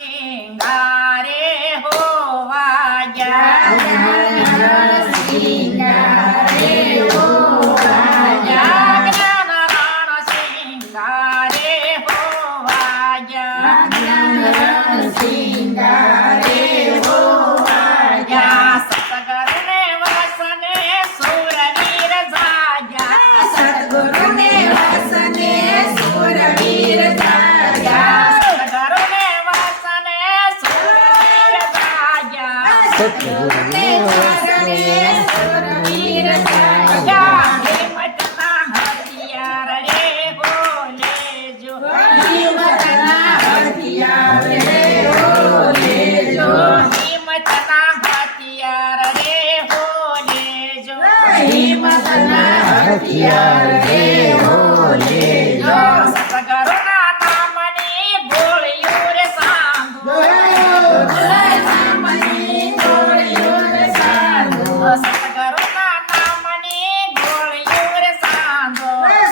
સિંગારે હોવા ગયા સિંગારે હોવા જ્ઞાન રણ સિંગારે હોવા ગયા સિંગારે હોવા ગયા સતગરને વસને સુરવીર જાગ્યા સદગુરુને વસને સુરવીર જાગ્યા સતગરને વસને સુરવીર જાગ્યા સદગુરુને વસને સુરવીર જાગ્યા હિંમતના હથિયાર રે બોલેજો હિંમતના હથિયાર રે બોલેજો હિંમતના હથિયાર રે બોલેજો હિંમતના હથિયાર રે બોલેજો સતગુરુના નામની ગોળીઓ રે સાંધો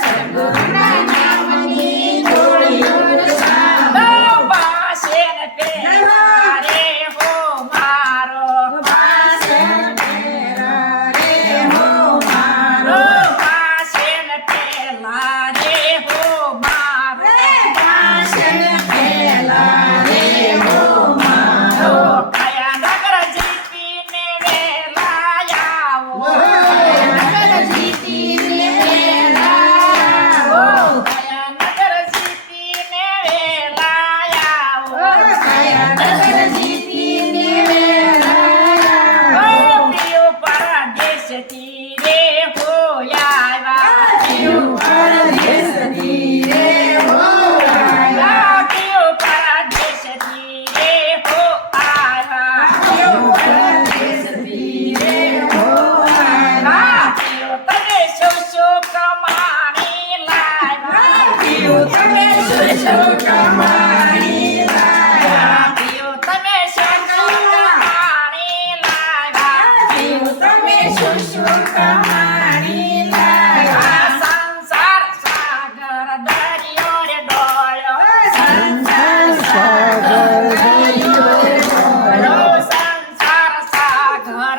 સતગુરુના નામની ગોળીઓ રે સાંધો પાસે ને પેલા રે હો મારો પાસે ને પેલા રે હો મારો કયા નગર જીતીને વેલા આવો કયા નગર જીતીને વેલા આવો પ્રિય પરદેશથી રે હો આવ્યા પ્રિય પરદેશથી રે હો આવ્યા પ્રિય તમે શું શું કમાણી લાવ્યા પ્રિય તમે શું શું કમાણી લાવ્યા સંસાર સાગર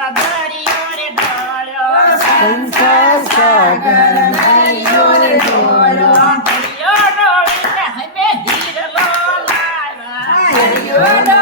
દરિયો રે ડોળ્યો સંસાર સાગર દરિયો રે ડોળ્યો દરિયો ડોળીને હમે હીરલો લાવ્યા